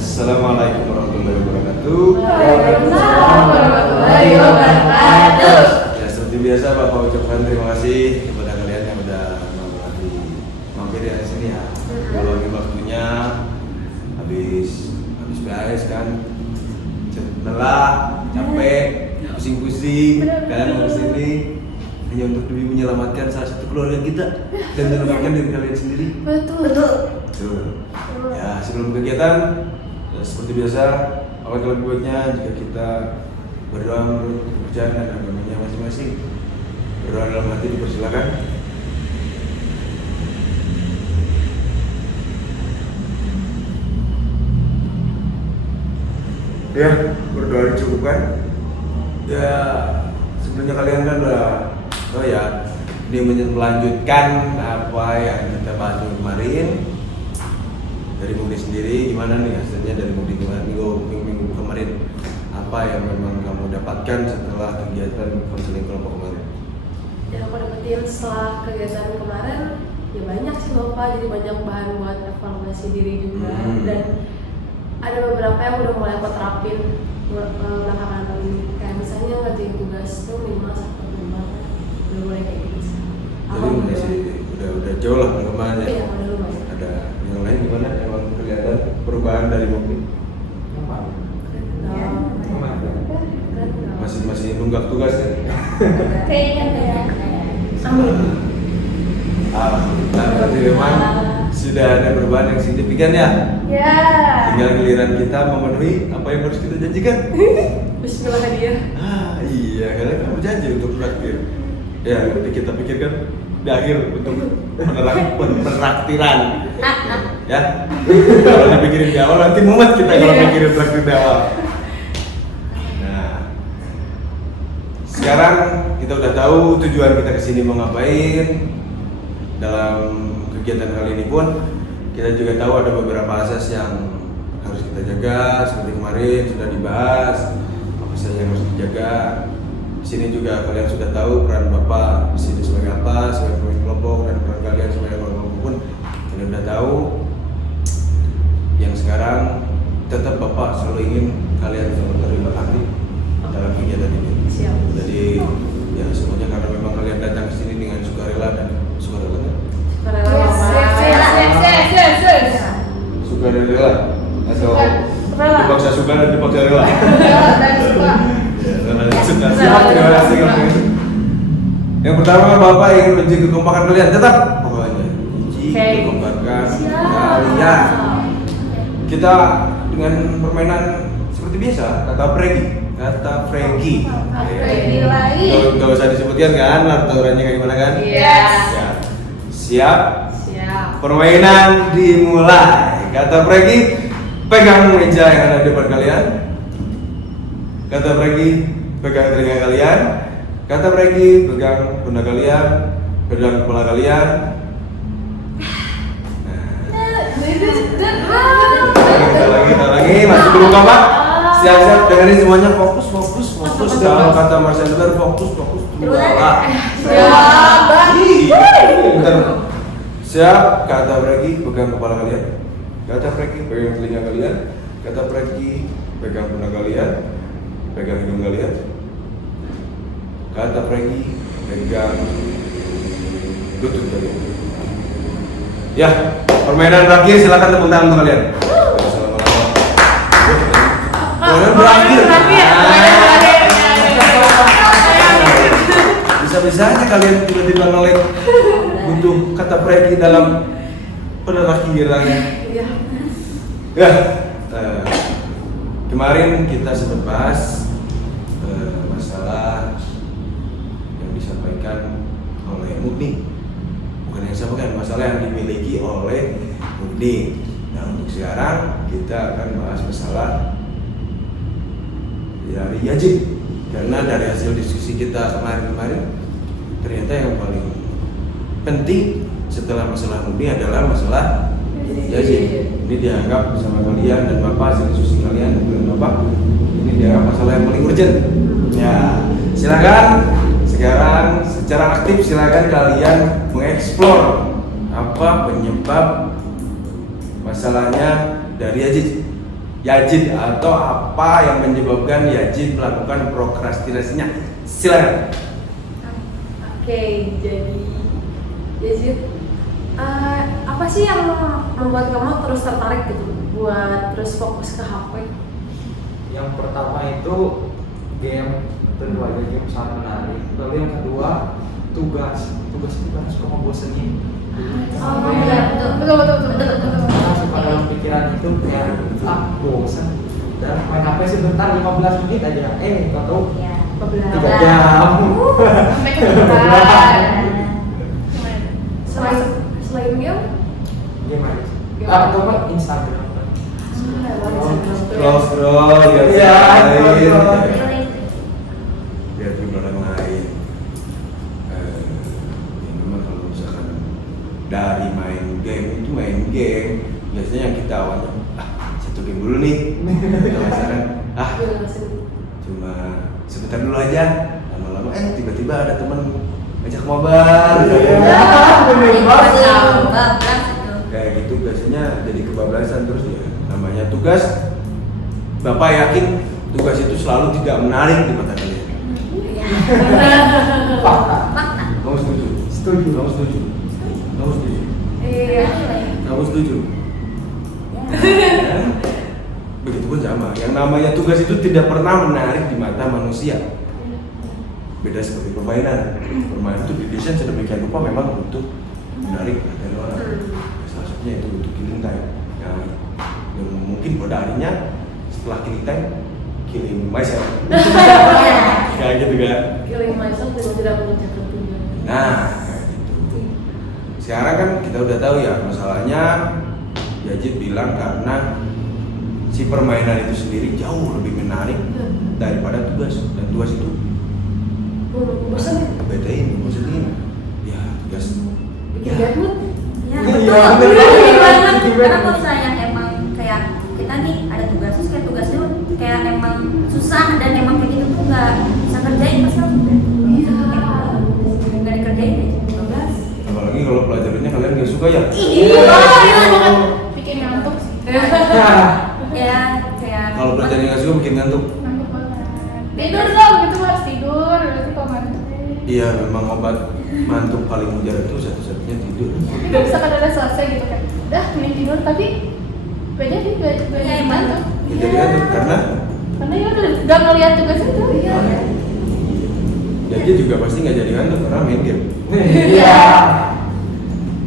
Assalamualaikum warahmatullahi wabarakatuh. Waalaikumsalam warahmatullahi wabarakatuh. Ya, seperti biasa Bapak ucapkan terima kasih kepada kalian yang udah mampir di sini ya. Kalau ini waktunya habis PAS kan, lelah, capek, pusing-pusing, kalian mau kesini hanya untuk demi menyelamatkan salah satu keluarga kita dan menyelamatkan diri kalian sendiri. Betul. Ya, sebelum kegiatan ya, seperti biasa, alangkah lebih baiknya jika kita berdoa menurut kepercayaan dan agamanya masing-masing. Berdoa dalam hati dipersilakan. Ya, berdoa dicukupkan. Ya, sebenarnya kalian kan udah ya, ini melanjutkan apa yang kita bahas kemarin. Dari Mukti sendiri gimana nih hasilnya dari Mukti minggu kemarin, apa yang memang kamu dapatkan setelah kegiatan konseling kelompok kemarin? Yang aku dapetin setelah kegiatan kemarin ya banyak sih Bapak, jadi banyak bahan buat evaluasi diri juga. Dan ada beberapa yang udah mulai aku terapin belakangan ini, kayak misalnya ngerjain tugas tuh minimal 1/5 udah mulai kayak gitu sih. Jadi udah jauh lah perkembangannya. Iya, udah lumayan. Ada yang lain gimana? Emang kelihatan perubahan dari Mukti? Masih nunggak tugas ya? Kayaknya amin. Alhamdulillah, berarti memang sudah ada perubahan yang signifikan ya. Ya. Tinggal giliran kita memenuhi apa yang harus kita janjikan. Bismillah hadiah. Iya, karena kamu janji untuk traktir. Ya, nanti kita pikirkan di akhir untuk penraktiran. Ya, kalau dipikirin di awal nanti mumet kita kalau mikirin traktir di awal. Nah, sekarang kita udah tahu tujuan kita kesini mau ngapain. Dalam kegiatan kali ini pun kita juga tahu ada beberapa asas yang harus kita jaga. Seperti kemarin sudah dibahas apa saja yang harus dijaga. Di sini juga kalian sudah tahu peran Bapak di sini sebagai apa, sebagai pemimpin kelompok, dan peran kalian sebagai kelompok pun kalian sudah tahu. Yang sekarang tetap Bapak selalu ingin kalian selalu terlibat aktif dalam kegiatan ini. Siap. Jadi ya semuanya karena memang kalian datang ke sini dengan sukarela dan sukarela. Sukarela atau dipaksa suka dan dipaksa rela. Terima kasih. Yang pertama Bapak ingin menjaga kekompakan kalian, tetap pokoknya kekompakan kalian. Kita dengan permainan seperti biasa, kata Fregi. Gak usah disebutkan kan, aturannya kayak gimana kan? Yes. Ya. Siap. Permainan dimulai. Kata Fregi, pegang meja yang ada di depan kalian. Kata Fregi, pegang telinga kalian. Kata Fregi, pegang pundak kalian, pegang kepala kalian. Kita lagi, masih belum apa? Siap-siap, dengerin semuanya, fokus. Kalau kata Marcel Weber, fokus. Bentar. Siap, kata Fregi, pegang kepala kalian. Kata Fregi, pegang telinga kalian. Kata Fregi, pegang pundak kalian, pegang hidung kalian. Kata Fregi, pegang lutut kalian. Ya, permainan terakhir, silakan tepuk tangan untuk kalian. Permainan berakhir. Bisa-bisanya kalian tiba-tiba ngelek butuh kata Fregi dalam penakhirannya. Ya, kemarin kita sempat bahas masalah yang disampaikan oleh Mukti, bukan yang disampaikan, masalah yang dimiliki oleh Mukti. Nah, untuk sekarang kita akan bahas masalah dari Yazid, karena dari hasil diskusi kita kemarin ternyata yang paling penting setelah masalah Mukti adalah masalah Yazid. Ini dianggap sama kalian dan Bapak, hasil diskusi kalian dengan Bapak, ini dianggap masalah yang paling urgent. Ya, silakan sekarang secara aktif silakan kalian mengeksplor apa penyebab masalahnya dari Yazid. Yajid atau apa yang menyebabkan Yajid melakukan prokrastinasinya? Silakan. Oke, jadi apa sih yang membuat kamu terus tertarik gitu buat terus fokus ke HP? Yang pertama itu game, tentu aja game sangat menarik. Lalu yang kedua tugas itu kan suka membosenin. Oh iya, betul. Karena suka dalam pikiran itu kayak bosan. Dan main HP sebentar 15 menit aja. Tahu? Ya. 3 jam. Sampai kebetulan. Selain game? Game aja. Atau enggak Instagram. Scroll ya. Iya, Lihat film orang lain. Ya memang kalau misalkan dari main game biasanya yang kita awalnya satu game dulu nih. Kalau misalkan cuma sebentar dulu aja, lama-lama tiba-tiba ada teman ngajak mabar. Kayak gitu biasanya jadi kebablasan terus ya. Namanya tugas, Bapak yakin tugas itu selalu tidak menarik di mata kalian? Fakta. Kamu setuju? Setuju. Kamu setuju? Kamu setuju? Iya. Kamu setuju? Ya. Begitupun sama. Yang namanya tugas itu tidak pernah menarik di mata manusia. Beda seperti permainan. Permainan itu didesain sedemikian rupa memang untuk menarik perhatian orang. Salah satunya itu untuk killing time. Yang mungkin pada akhirnya setelah killing time, killing myself. Kayak gitu kan? Killing myself dengan tidak mengerjakan tujuan. Nah, kayak gitu. Sekarang kan kita udah tahu ya masalahnya. Yajid bilang karena si permainan itu sendiri jauh lebih menarik daripada tugas, dan tugas itu Bosan bedain, bosenin. Ya, tugas. bikin bad mood. Ya, Iya, betul. bener. Karena kalau misalnya emang kayak kita nih ada tugas, terus kayak tugasnya kayak emang susah dan emang kayak gitu tuh nggak bisa kerjain pasti langsung nggak dikerjain aja 12. Apalagi kalau pelajarannya kalian nggak suka ya. Iya. Bikin ngantuk sih. Ya kayak. Kalau pelajaran nggak suka bikin ngantuk. Ngantuk banget. Tidur dong, itu harus tidur. Berarti kalau ngantuk Iya, memang obat mantuk paling mujarab itu satu-satunya tidur. tapi kalau misalkan udah selesai gitu kan, udah mending tidur tapi gak jadi Ya, jadi emang. ngantuk. Ya, jadi ngantuk karena Karena ya udah gak ngeliat tugas itu. Iya. Jadi juga pasti nggak jadi ngantuk karena main game. Iya.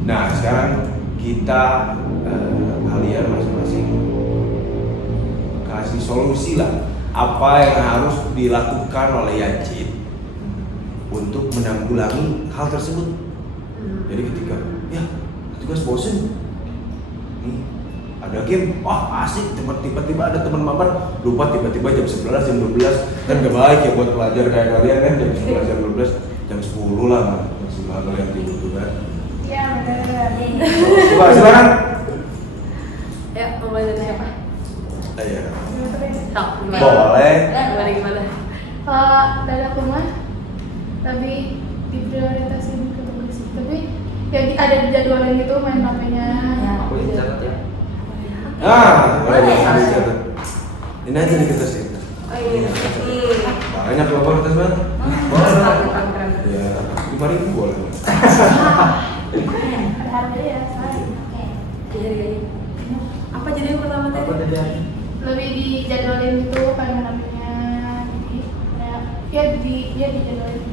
Nah, sekarang kita kalian masing-masing kasih solusi lah apa yang harus dilakukan oleh Yajid untuk menanggulangi hal tersebut. Jadi ketika ya tugas bosen nih ada game, wah asik, tiba-tiba ada teman mabar lupa tiba-tiba jam 11, jam 12 kan gak baik ya buat pelajar kayak kalian kan jam 11, jam 12, jam 10 lah maksimal kalian tidur tuh kan. Iya benar. Coba silakan. Ya, mulai dari siapa? Iya. Tak, Boleh. Gimana? Kalau dari aku mah lebih diprioritasin ke tugas sih. Tapi ya ada di jadwalin gitu main HP-nya. Ya. Aku catat ya. Boleh Boleh. dicatat. Ini aja di kertas ya. Oh iya. Banyak loh Bang, kertas Bang. Keren. Ya, 5.000 boleh. Ada harganya ya. Soalnya. Jadi apa jadi yang pertama Apa tadi? tadi? Lebih dijadwalin gitu kan main HP-nya. Jadi ya dijadwalin.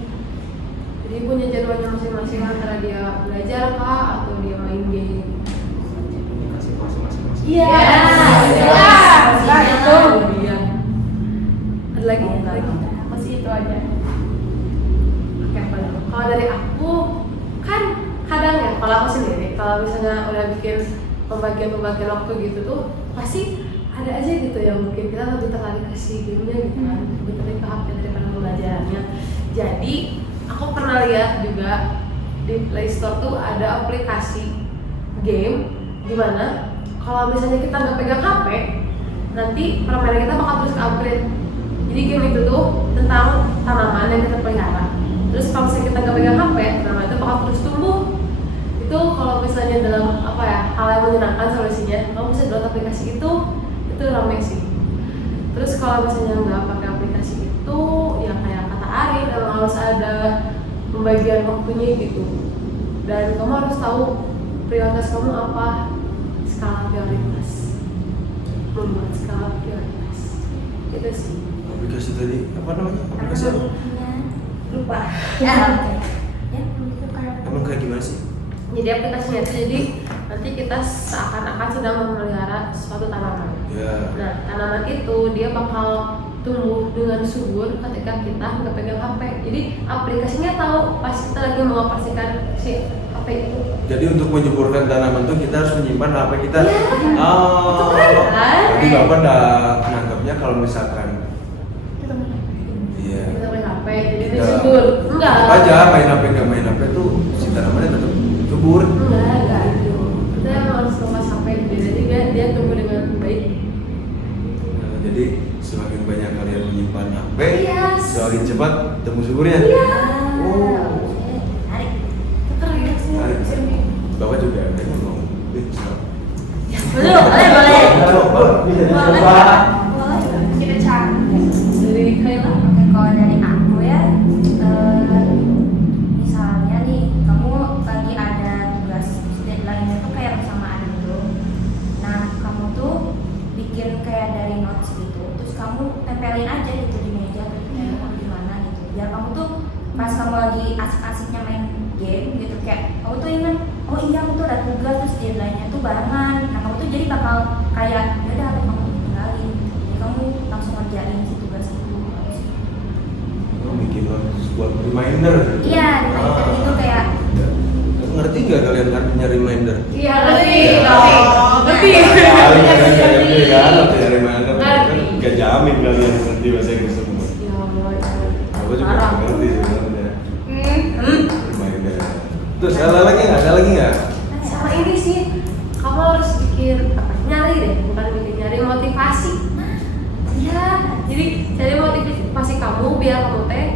Jadi punya jadwalnya masing-masing antara dia belajar kah atau dia main game. Kasih masing-masing. Iya. Iya. Nah itu. Iya. Ada lagi? Masih itu aja. Oke, kalau dari aku kan kadang ya kalau aku sendiri kalau misalnya udah bikin pembagian waktu gitu tuh pasti ada aja gitu yang mungkin kita lebih tertarik ke si gamenya gitu kan, lebih tertarik ke HP daripada pembelajarannya. Jadi aku pernah lihat juga di Play Store tuh ada aplikasi game di mana kalau misalnya kita nggak pegang HP nanti permainan kita bakal terus ke-upgrade. Jadi game itu tuh tentang tanaman yang kita pelihara. Terus kalau misalnya kita nggak pegang HP, tanaman itu bakal terus tumbuh. Itu kalau misalnya dalam apa ya hal yang menyenangkan solusinya, kamu bisa download aplikasi itu itu rame sih. Terus kalau misalnya nggak pakai aplikasi itu, ya kayak kata Ari, memang harus ada pembagian waktunya gitu. Dan kamu harus tahu prioritas kamu apa, skala prioritas, membuat skala prioritas. Itu sih. Aplikasi tadi apa namanya? Aplikasi apa? Lupa. Ya, oke. Ya, itu kayak Emang kayak gimana sih? Jadi aplikasinya itu jadi nanti kita seakan-akan sedang memelihara suatu tanaman. Ya. Nah, tanaman itu dia bakal tumbuh dengan subur ketika kita nggak pegang HP. Jadi aplikasinya tahu pas kita lagi mengoperasikan si HP itu. Jadi untuk menyuburkan tanaman tuh kita harus menyimpan HP kita. Iya. Oh. Itu keren, kan? Jadi Bapak udah menanggapnya kalau misalkan Kita mana? iya. Kita main HP, jadi Kita dia subur. Enggak. tetap aja main HP nggak main HP tuh si tanamannya tetap subur. Enggak itu. Kita emang harus lepas HP, jadi dia tumbuh dengan baik. Nah, jadi semakin banyak kalian menyimpan HP, Yes. semakin cepat tumbuh suburnya. Iya. Oh. Menarik. Keren sih. Menarik. Bapak juga kayaknya mau bicara. Boleh. Coba bisa Boleh. Kita cari. Dari Kayla. Oke, kalau dari aku ya, misalnya nih kamu lagi ada tugas deadline-nya tuh kayak bersamaan gitu. Nah, kamu tuh bikin kayak dari notes gitu, terus kamu tempelin aja gitu di meja atau di mana gitu. Biar kamu tuh pas kamu lagi asik-asiknya main game gitu, kayak kamu tuh inget, oh iya aku tuh ada tugas terus deadline-nya tuh barengan. Nah, kamu tuh jadi bakal kayak yaudah apa kamu tuh tinggalin gitu. Jadi kamu langsung ngerjain si tugas itu. Oh, bikin sebuah reminder. Iya, reminder Ah. itu kayak Ngerti nggak kalian artinya reminder? Iya, ngerti. Ngerti kan? Artinya reminder kan Ngerti. nggak jamin kalian ngerti bahasa Inggris semua. Ya Allah. Bapak juga Parah. nggak ngerti sebenarnya. Hmm. Reminder. Terus ada lagi nggak? Ada lagi nggak? Sama ini sih, kamu harus bikin apa? Nyari deh, bukan bikin nyari motivasi. Ya, jadi cari motivasi kamu biar kamu teh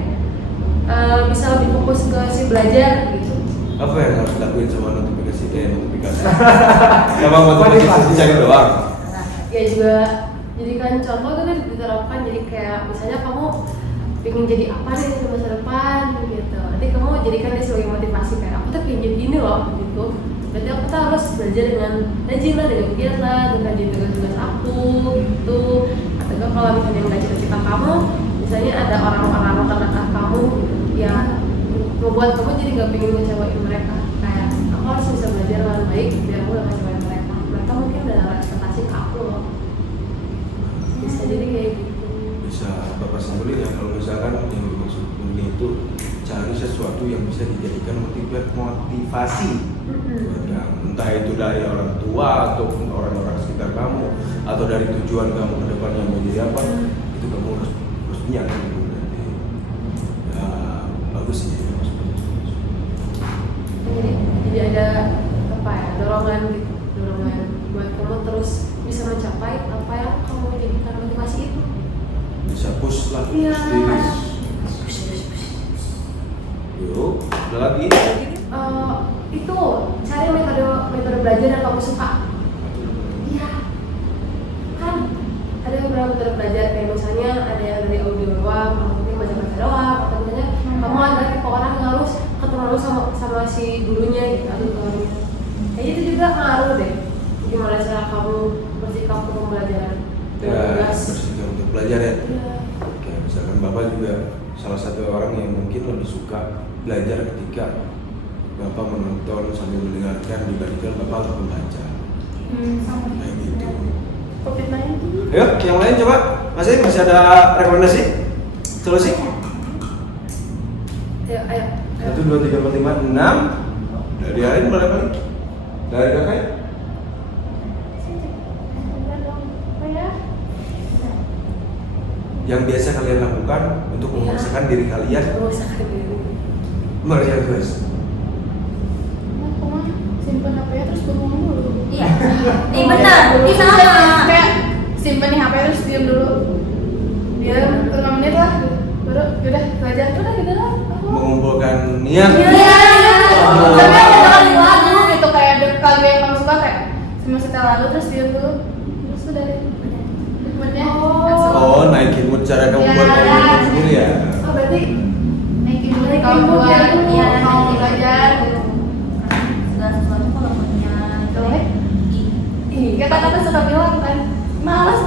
bisa lebih fokus ke si belajar gitu. Apa yang harus dilakuin sama notifikasi? Notifikasi. Sama motivasi dicari doang. Ya juga jadikan contoh itu kan diterapkan, jadi kayak misalnya kamu pengen jadi apa nih di masa depan gitu, nanti kamu jadikan dia sebagai motivasi kayak aku tuh pengen jadi ini loh gitu. Berarti aku tuh harus belajar dengan rajin lah, dengan giat lah, dengan jadi tugas-tugas aku gitu. Atau kalau misalnya nggak cita-cita kamu, misalnya ada orang-orang terdekat kamu gitu, ya membuat kamu jadi nggak pengen ngecewain mereka. Kayak aku harus bisa belajar dengan baik biar aku nggak ngecewain mereka. Mereka mungkin udah ekspektasi ke aku loh. Bisa jadi kayak gitu. Bisa Bapak simpulin ya kalau misalkan yang dimaksud ini itu cari sesuatu yang bisa dijadikan motivasi buat kamu. Entah itu dari orang tua ataupun orang-orang sekitar kamu atau dari tujuan kamu ke depannya mau jadi apa, itu kamu harus punya kan itu berarti. Ya bagus sih ya, Jadi ada apa ya, dorongan gitu, dorongan buat kamu terus bisa mencapai apa yang kamu jadikan motivasi itu. bisa push lah, Iya. push diri. Yuk, ada lagi. Itu cari metode belajar yang kamu suka. Iya, kan ada beberapa metode belajar kayak misalnya ada yang dari audio doang, kamu mungkin baca-baca doang, atau misalnya kamu ada tipe orang yang harus ketemu sama si gurunya gitu, atau tutornya. Kayak gitu juga ngaruh deh. Gimana cara kamu bersikap untuk pembelajaran? Ya, bersikap untuk belajar ya. Iya. Oke, misalkan Bapak juga salah satu orang yang mungkin lebih suka belajar ketika Bapak menonton sambil mendengarkan dibandingkan Bapak harus membaca. Kayak gitu. COVID-19. Ayo, yang lain coba. Masih ada rekomendasi? Solusi? Ayo. 1, 2, 3, 4, 5, 6. Dari Arin berapa kali? Dari kakak? Apa ya? Yang biasa kalian lakukan untuk memaksakan diri kalian Memaksakan diri. mengerjakan tugas. Aku mah simpen HP terus bengong dulu. iya. Ih bener, ih sama. Kayak simpen nih HP terus diam dulu. Diam 5 menit lah. Baru yaudah belajar udah gitu lah. Aku. Mengumpulkan niat. Iya. Tapi aku dengerin lagu gitu kayak lagu yang kamu suka kayak semester lalu terus diam dulu. Terus udah deh.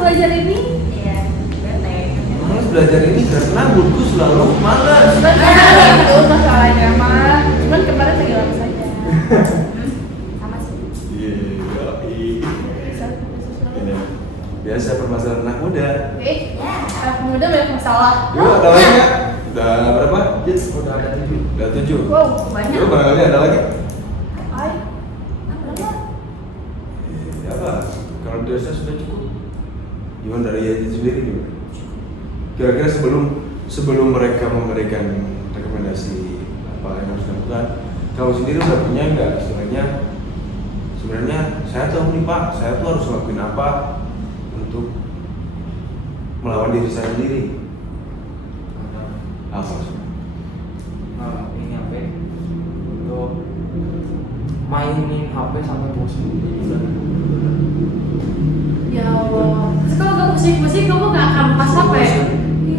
belajar ini. Iya, bete. Malas belajar ini karena buku selalu malas. Nah, itu masalahnya mah. Cuman kemarin lagi langsung saja. Sama sih. Iya. Bisa. Ini biasa permasalahan anak muda. Anak muda banyak masalah. Yuk, ada lagi nggak? Udah berapa? Jit? Udah ada 7. Udah 7. Wow, Banyak. Yuk, barangkali ada lagi. Ay. Apa? Kalau dirasa sudah cukup. Gimana dari Yajid sendiri gimana? Kira-kira sebelum mereka memberikan rekomendasi apa yang harus dilakukan, kamu sendiri udah punya nggak sebenarnya saya tahu nih Pak, saya tuh harus lakuin apa untuk melawan diri saya sendiri. Apa? Ini HP untuk mainin HP sampai bosan. Ya Allah. Terus kalau gak musik-musik kamu gak akan pas HP.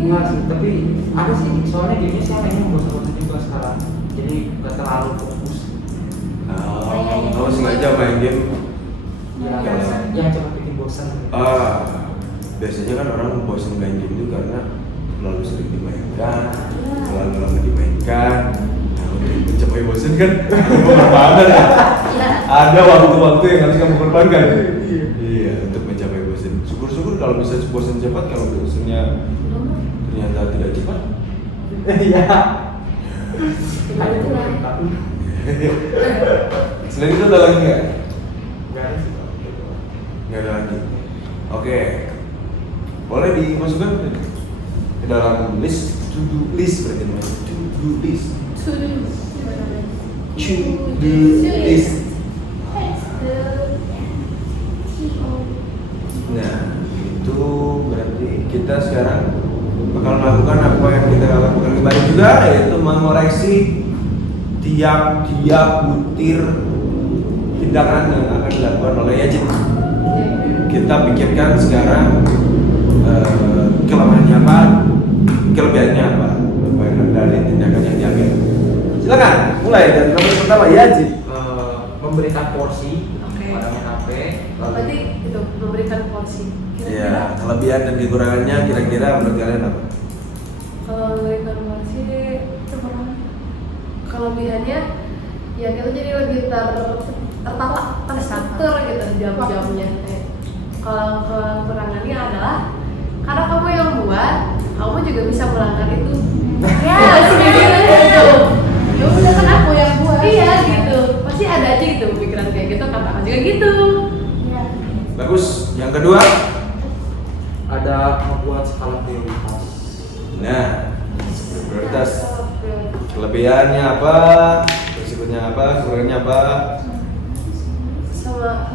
Enggak sih, tapi ada sih soalnya gini saya mainnya bosan-bosan juga sekarang. Jadi gak terlalu fokus. Kamu sengaja main game. Yang cepat bikin bosan. Biasanya kan orang bosan main game itu karena terlalu sering dimainkan, terlalu lama dimainkan. Nah, untuk mencapai bosan kan beberapa ada ya. Ada waktu-waktu yang harus kamu korbankan. Iya, untuk mencapai bosan. Syukur-syukur kalau bisa bosan cepat, kalau bosannya ternyata tidak cepat. Iya. Gimana itu lah. Selain itu ada lagi nggak? Enggak ada sih. Nggak ada lagi. Oke, boleh dimasukkan ke dalam list to do list berarti namanya to do list. To do list. Nah, itu berarti kita sekarang bakal melakukan apa yang kita lakukan kemarin juga, yaitu mengoreksi tiap butir tindakan yang akan dilakukan oleh Yajid. Kita pikirkan sekarang kelemahannya apa, kelebihannya apa dari tindakan yang diambil. Silakan, mulai dari nomor pertama Yajid. Memberikan porsi Oke. pada main HP. Berarti itu memberikan porsi. Ya, kelebihan dan kekurangannya kira-kira menurut kalian apa? Kalau memberikan porsi kelebihannya ya kita jadi lebih tertata, terstruktur gitu jam-jamnya. Kalau kekurangannya adalah karena kamu yang buat, kamu juga bisa melanggar itu. Ya, sendiri gitu. Ya udah kan aku yang buat. Iya gitu. Pasti ada aja gitu pikiran kayak gitu, kata juga gitu. Iya. Bagus. Yang kedua, Ada membuat skala prioritas. nah, prioritas. Kelebihannya apa? Resikonya apa? Kekurangannya apa? Sama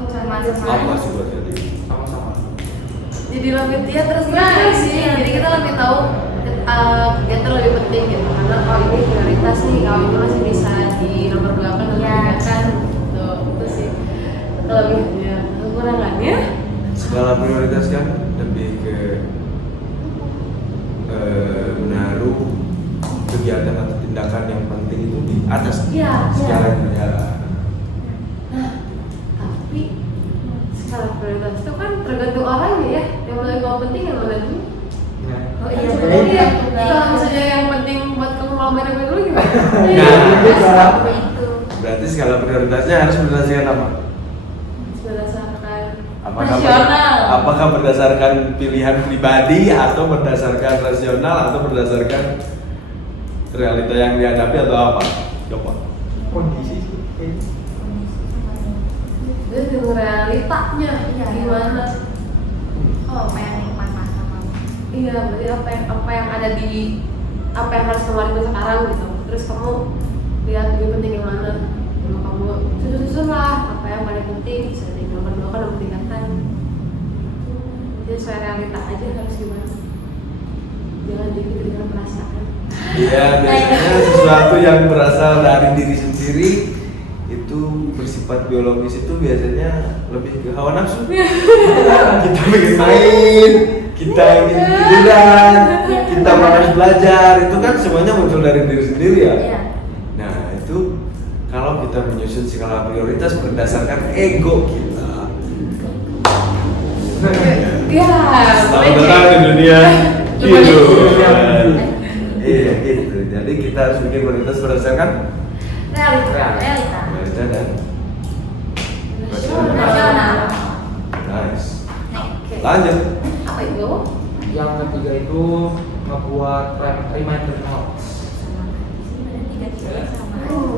Apa sih buat tadi? Sama-sama. jadi lebih dia terus terang sih. Jadi kita lebih tahu kegiatan lebih penting gitu. Karena kalau ini prioritas nih, kalau ini masih bisa di nomor belakang kan. Tuh, itu sih kelebihannya. Kekurangannya Skala prioritas kan lebih ke menaruh kegiatan atau tindakan yang penting itu di atas iya, skalanya. Ya. Nah, tapi skala prioritas itu kan tergantung orangnya ya. Yang paling penting yang mana dulu? Ya. Oh iya, Iya, benar iya. ya. Kalau misalnya yang penting buat kamu malam main dulu gimana? Nah, Itu. berarti skala prioritasnya harus berdasarkan apa? Berdasarkan Apakah, rasional. apakah berdasarkan pilihan pribadi atau berdasarkan rasional atau berdasarkan realita yang dihadapi atau apa? Coba. Kondisi sih. kayaknya. Itu dengan realitanya Iya. gimana? Oh, pengen nikmat masa kamu. Iya, berarti apa yang ada di apa yang harus kamu lakukan sekarang gitu. Terus kamu lihat lebih penting yang mana. Lalu kamu susun lah apa yang paling penting. Bisa di nomor 2 kan nomor 3 kan. Jadi sesuai realita aja harus gimana. Jangan diikuti dengan perasaan. Iya, biasanya sesuatu yang berasal dari diri sendiri itu bersifat biologis itu biasanya lebih ke hawa nafsu. Kita pengen main, kita ingin tiduran, kita malas belajar, itu kan semuanya muncul dari diri sendiri ya. Iya. Nah itu kalau kita menyusun skala prioritas berdasarkan ego kita. Iya, Selamat boleh. datang di dunia Coba hidup. deh. Iya gitu. Jadi kita harus bikin kualitas berdasarkan Realita. realita dan Nasional. nice. Oke. Lanjut. Apa itu? Yang ketiga itu ngebuat reminder notes.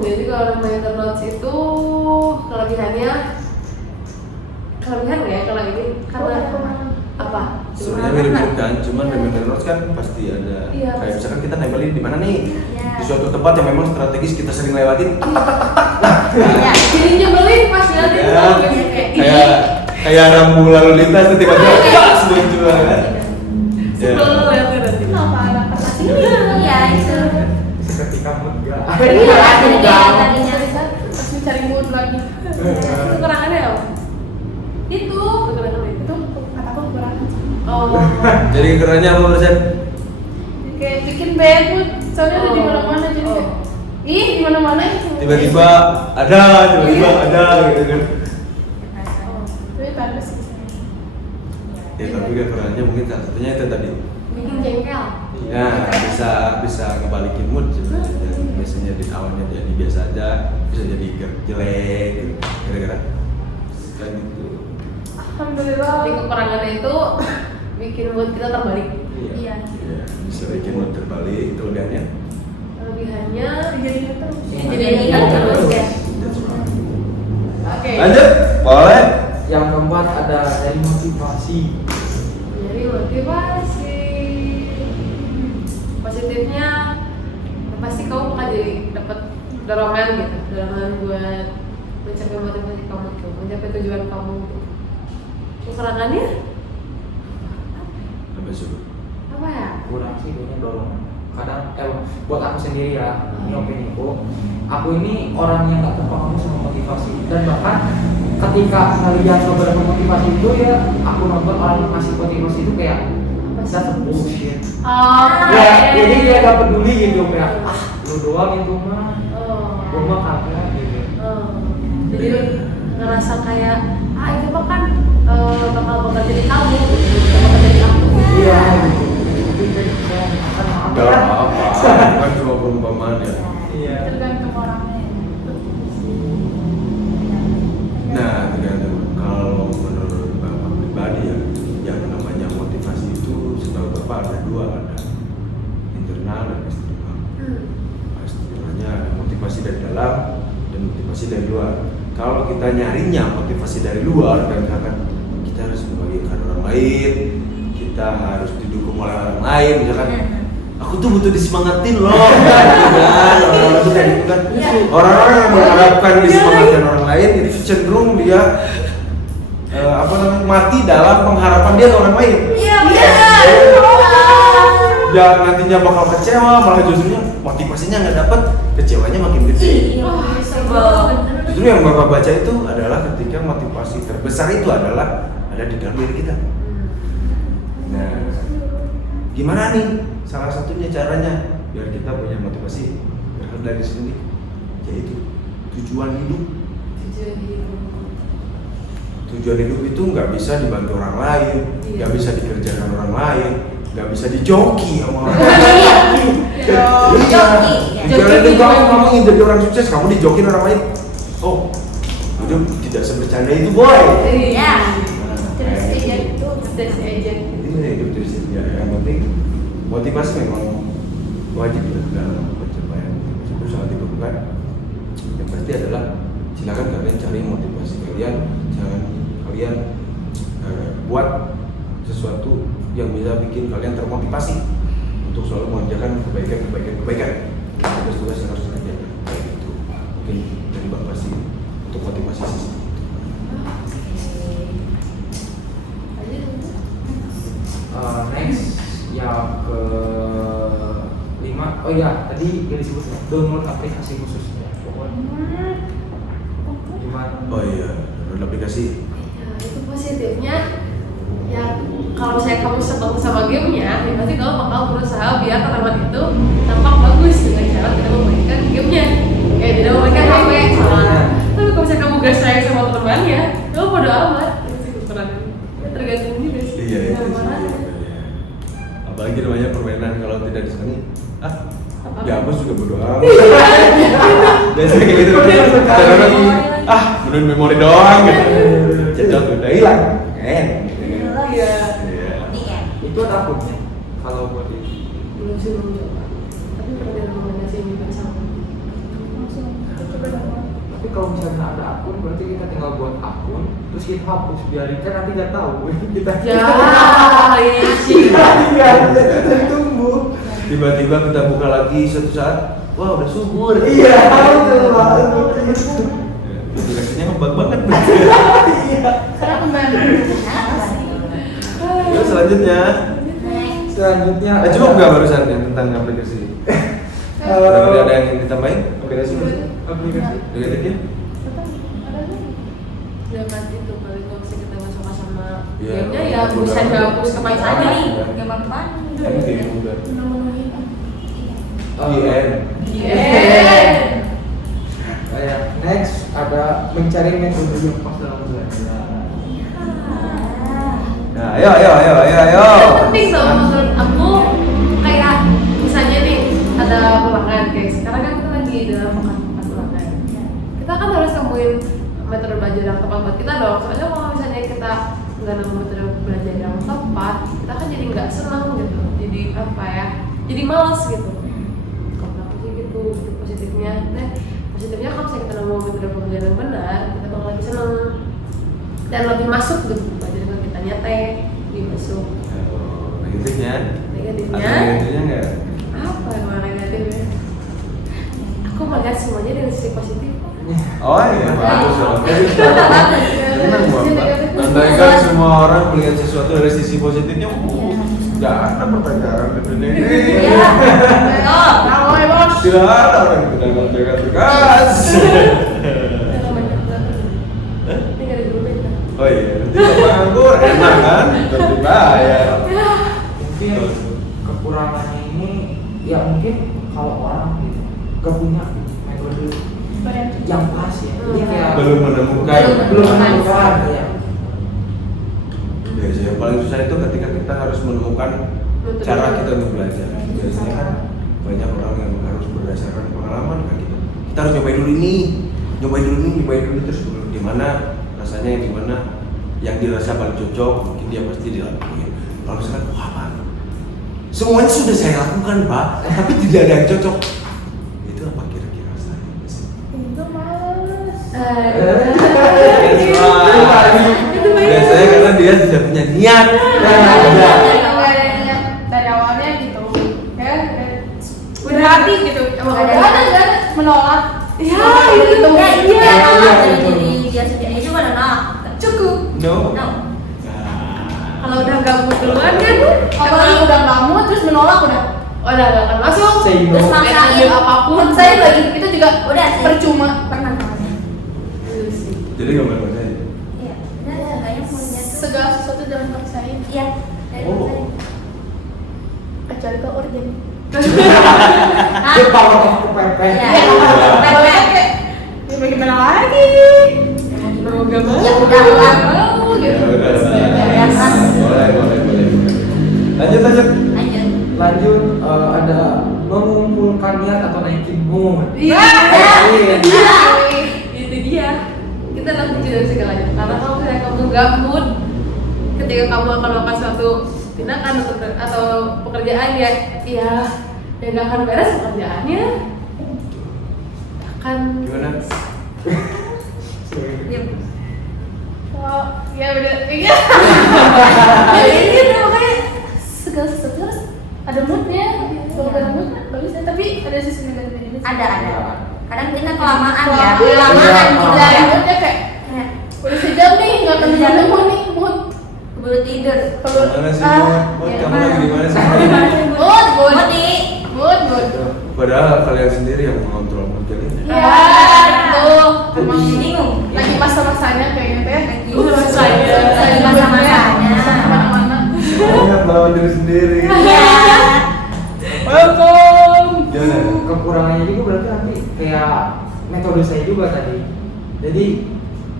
Jadi kalau reminder notes itu kelebihannya kelebihan ya kalau ini karena apa? Sebenarnya mirip-mirip kan, cuman reminder notes kan pasti ada. Iya, Kayak pasti. misalkan kita nempelin di mana nih? Iya. Di suatu tempat yang memang strategis kita sering lewatin. Iya. Jadi nyebelin pas lihat itu Ya, kayak rambu lalu lintas tuh tiba-tiba pas muncul kan. Ya. sebel lihat nanti. Kenapa ada kertas ini? Iya itu. Seketika enggak. Iya, jadi kayak tadinya. Terus mencari mood lagi. Itu kekurangannya apa? Itu Kekurangannya itu. itu kataku kekurangan. Oh. Jadi kerennya apa persen? Kayak bikin bad mood. Soalnya udah di mana-mana jadi Oh. kayak, ih di mana-mana itu. Tiba-tiba ada gitu kan. Tapi bagus sih. Ya tapi kekurangannya mungkin salah satunya itu tadi. Bikin jengkel. Ya bisa ngebalikin mood sebenarnya. Yang biasanya di awalnya jadi biasa aja, bisa jadi jelek gitu. Gara-gara kan itu. Alhamdulillah. Tapi kekurangannya itu bikin mood kita terbalik. Iya. Ya, bisa bikin mood terbalik itu kelebihannya. Kelebihannya Jadinya terus. jadi ingat terus ya. That's right. Oke. Lanjut, boleh. Yang keempat ada dari motivasi. Jadi motivasi. Positifnya pasti kamu bakal jadi dapat dorongan gitu, dorongan buat mencapai motivasi kamu tuh, mencapai tujuan kamu tuh. Kekurangannya Apa coba? apa ya? Kurang sih kayaknya dorong. Kadang buat aku sendiri ya, ini opiniku. Aku ini orang yang gak terpengaruh sama motivasi, dan bahkan ketika kalian beberapa motivasi itu ya, aku nonton orang yang ngasih motivasi itu kayak that's bullshit. Oh, Ya, jadi dia gak peduli gitu kayak lu doang itu mah, gua mah kagak gitu. Jadi ngerasa kayak itu mah kan bakal jadi kamu, bakal jadi aku. Iya gitu. Tapi kayak kan apa Gak ya? apa-apa, kan cuma perumpamaan ya. Iya. Tergantung orangnya. Nah, tergantung. Kalau menurut Bapak pribadi ya, yang namanya motivasi itu setahu Bapak ada dua, ada internal dan eksternal. Istilahnya ada motivasi dari dalam dan motivasi dari luar. Kalau kita nyarinya motivasi dari luar, dan misalkan kita harus membagikan orang lain, kita harus didukung oleh orang lain, misalkan aku tuh butuh disemangatin loh, gitu kan, orang-orang tuh kayak gitu kan. Orang-orang yang mengharapkan disemangatin orang lain itu cenderung dia mati dalam pengharapan dia ke orang lain. Iya benar. Ya nantinya bakal kecewa, malah justrunya motivasinya nggak dapet, kecewanya makin gede. Wah, sebel. Justru yang Bapak baca itu adalah ketika motivasi terbesar itu adalah ada di dalam diri kita. Nah, gimana nih? Salah satunya caranya biar kita punya motivasi berasal dari sini, yaitu tujuan hidup. Tujuan hidup itu nggak bisa dibantu orang lain, nggak bisa dikerjakan orang lain, nggak bisa dijoki sama orang lain. Joki. Tujuan hidup kamu ingin jadi orang sukses, kamu dijokin orang lain. Oh, hidup tidak sebercanda itu, boy. Iya. Terus dia itu Stage agent. Ini hidup terus ya. Yang penting motivasi memang wajib ya dalam pencapaian itu sangat diperlukan. Yang pasti adalah silakan kalian cari motivasi kalian, jangan kalian buat sesuatu yang bisa bikin kalian termotivasi untuk selalu mengerjakan kebaikan. Tugas-tugas yang harus dikerjakan kayak gitu. Mungkin dari Bapak sih untuk motivasi seperti itu. Next yang ke 5, oh iya tadi yang disebut download aplikasi khusus ya. Gimana? Oh iya, download aplikasi. Ya, itu positifnya ya kalau misalnya kamu seneng sama gamenya ya pasti kamu bakal berusaha biar tanaman itu tampak bagus dengan cara tidak memainkan gamenya tidak memainkan HP salah. Tapi kalau misalnya kamu gak sayang sama temannya kamu bodo amat. Itu sih kekurangannya. Ya, tergantung juga sih. Iya itu sih. Marah. Iya. Apalagi namanya permainan kalau tidak disenangi, Apa? ya bos juga bodo amat. Biasanya kayak gitu. Kadang-kadang menurut memori doang gitu. Jadwal udah hilang. Iya. Di end. Itu takutnya kalau buat ini. Belum sih belum coba. Tapi pernah rekomendasi yang juga sama. Langsung coba download. Tapi kalau misalnya ada akun, berarti kita tinggal buat akun, terus kita hapus, biarin kan nanti nggak tahu kita. Ya, ini sih. Iya, kita tunggu. Tiba-tiba kita buka lagi suatu saat, wah udah subur. Iya, betul banget. Aplikasinya hebat banget. Karena kembali. Ya, selanjutnya, Next. Selanjutnya. cukup nggak barusan yang tentang aplikasi? Barangkali ada yang ingin ditambahin? Aplikasi Aplikasi. negatifnya? Ada lagi? Jangan itu kali kalau bisa kita sama-sama Iya, gamenya ya benar. bisa dihapus ke main saja nih. Game apa? Ini kayak juga. Menemukan kita. IN. Iya. Kayak next ada mencari metode yang pas dalam belajar. Nah, ayo. Penting dong menurut aku, kayak misalnya nih ada ulangan guys. Sekarang kan kita lagi dalam pekan ulangan. Kita kan harus nemuin metode belajar yang tepat buat kita dong. Soalnya kalau misalnya kita nggak nemu metode belajar yang tepat, kita kan jadi nggak senang gitu. Jadi apa ya? Jadi males gitu. Kalau aku sih gitu, itu positifnya. Nah, positifnya kalau misalnya kita nemu metode belajar yang benar, kita bakal lebih senang dan lebih masuk gitu. Belajar kita nyate, lebih masuk. Negatifnya? Negatifnya? Ada negatifnya nggak? Apa yang mana negatifnya? Aku melihat semuanya dari sisi positif. Oh iya, bagus dong. Senang Sisi Bapak. negatif. Andaikan semua orang melihat sesuatu dari sisi positifnya, nggak ada pertanyaan di dunia ini. Iya. Oh, Kalau ya bos. Tidak ada orang yang tidak mengerjakan tugas. Jangan banyak banget. Ini gak ada grup itu. Oh iya, nanti bapak nganggur, enak kan? Terdibayar. Mungkin kekurangannya ini ya mungkin kalau orang gitu gak punya metode yang pas ya. Jadi kayak Belum menemukan. belum menemukan ya. Biasanya yang paling susah itu ketika kita harus menemukan cara kita untuk belajar. Biasanya kan banyak orang yang harus berdasarkan pengalaman kan gitu. Kita harus nyobain dulu ini, nyobain dulu terus di mana rasanya yang di mana yang dirasa paling cocok, mungkin dia pasti dilakuin. Kalau misalkan wah Pak, semuanya sudah saya lakukan Pak, tapi tidak ada yang cocok. Itu apa kira-kira rasanya? Itu males. Biasanya karena dia tidak punya niat. Dari awalnya gitu. Ya, udah hati gitu. Emang Ada udah ada menolak. Ya, itu. Ya, itu Iya. kan nolak dari diri dia sendiri juga udah nolak. Cukup. No. No. Kalau udah gabung duluan kan, Apalagi udah nggak mau terus menolak udah. udah gak akan masuk. Say no. Terus maksain Metode apapun. Saya lagi itu juga Udah sih. percuma. Pernah banget. Iya sih. Jadi nggak boleh saya. Iya. Benar ya, kayaknya punya tuh. Segala sesuatu jangan paksain. Iya. Dari Oh. dari. Kecuali ke urgent. The power of kepepet. Iya. Kalau kayak ya bagaimana lagi? Mau gak mau. Ya udah lah. Mau Ya gitu. udah. Ya, kan. Boleh. Lanjut. Lanjut. Lanjut ada mengumpulkan niat atau naikin mood. Iya. Iya. Itu dia. Kita harus kunci dari segalanya. Karena kalau misalnya kamu gak mood, ketika kamu akan melakukan suatu tindakan atau pekerjaan ya nggak akan beres pekerjaannya. Akan. Gimana? Iya. Oh, ya udah. Iya. Ini tuh makanya segala sesuatu harus ada moodnya. Kalau ada mood bagus ya. Tapi ada sisi negatifnya juga. Ada. Kadang kita kelamaan ya. Kelamaan Iya. dari moodnya kayak Kayak udah sejam nih nggak ketemu nih mood. keburu tidur. Kalau Mana sih Mood? ya, Kamu mana? lagi di mana sih? mood. Modi. Padahal kalian sendiri yang mengontrol mood kalian. Ya, tuh. Emang Bingung. lagi masa-masanya kayaknya teh. Lagi Masa-masanya. lagi masa-masanya. Mana-mana. Banyak melawan diri sendiri. Iya. Welcome. Jangan. Kekurangannya juga berarti nanti kayak metode saya juga tadi. Jadi